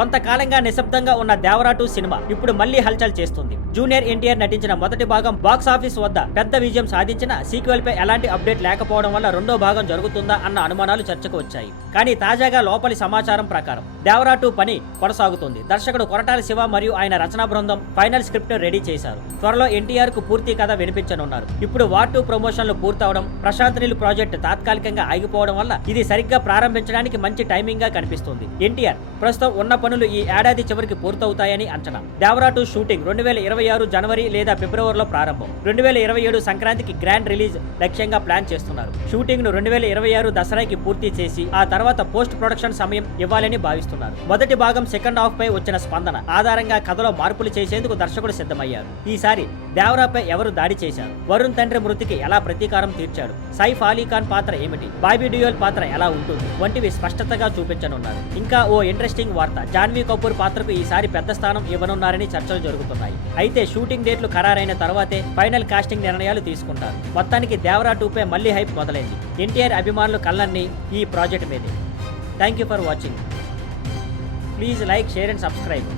కొంతకాలంగా నిశ్శబ్దంగా ఉన్న దేవరా 2 సినిమా ఇప్పుడు మళ్లీ హల్చల్ చేస్తుంది. జూనియర్ ఎన్టీఆర్ నటించిన మొదటి భాగం బాక్స్ ఆఫీస్ వద్ద పెద్ద విజయం సాధించిన సీక్వెల్ పై ఎలాంటి అప్డేట్ లేకపోవడం వల్ల రెండో భాగం జరుగుతుందా అన్న అనుమానాలు చర్చకు వచ్చాయి. కానీ తాజాగా లోపలి సమాచారం ప్రకారం దేవరా 2 పని కొనసాగుతుంది. దర్శకుడు కొరటాల శివ మరియు ఆయన రచనా బృందం ఫైనల్ స్క్రిప్ట్ రెడీ చేశారు. త్వరలో ఎన్టీఆర్ కు పూర్తి కథ వినిపించనున్నారు. ఇప్పుడు వార్ 2 ప్రమోషన్లు పూర్తవడం, ప్రశాంత్ నీల్ ప్రాజెక్ట్ తాత్కాలికంగా ఆగిపోవడం వల్ల ఇది సరిగ్గా ప్రారంభించడానికి మంచి టైమింగ్ గా కనిపిస్తుంది. ఎన్టీఆర్ ప్రస్తుతం ఉన్న పనులు ఈ ఏడాది చివరికి పూర్తవుతాయని అంచనా. దేవరా 2 షూటింగ్ 2026 జనవరి లేదా ఫిబ్రవరిలో ప్రారంభం. 2027 సంక్రాంతికి గ్రాండ్ రిలీజ్ లక్ష్యంగా ప్లాన్ చేస్తున్నారు. షూటింగ్ ను 2026 దసరాకి పూర్తి చేసి ఆ తర్వాత పోస్ట్ ప్రొడక్షన్ సమయం ఇవ్వాలని భావిస్తున్నారు. మొదటి భాగం సెకండ్ హాఫ్ పై వచ్చిన స్పందన ఆధారంగా కథలో మార్పులు చేసేందుకు దర్శకుడు సిద్ధమయ్యారు. ఈసారి దేవరాపై ఎవరు దాడి చేశారు, వరుణ్ తండ్రి మృతికి ఎలా ప్రతీకారం తీర్చాడు, సైఫ్ అలీఖాన్ పాత్ర ఏమిటి, బాబీ డియోల్ పాత్ర ఎలా ఉంటుంది వంటివి స్పష్టతగా చూపించనున్నారు. ఇంకా ఓ ఇంట్రెస్టింగ్ వార్త, జాన్వీ కపూర్ పాత్రకు ఈసారి పెద్ద స్థానం ఇవ్వనున్నారని చర్చలు జరుగుతున్నాయి. అయితే షూటింగ్ డేట్లు ఖరారైన తర్వాతే ఫైనల్ కాస్టింగ్ నిర్ణయాలు తీసుకుంటారు. మొత్తానికి దేవరా 2 పై మళ్లీ హైప్ మొదలైంది. ఎన్టీఆర్ అభిమానులు కళ్ళన్నీ ఈ ప్రాజెక్ట్ మీదే. Thank you for watching. Please like, share and subscribe.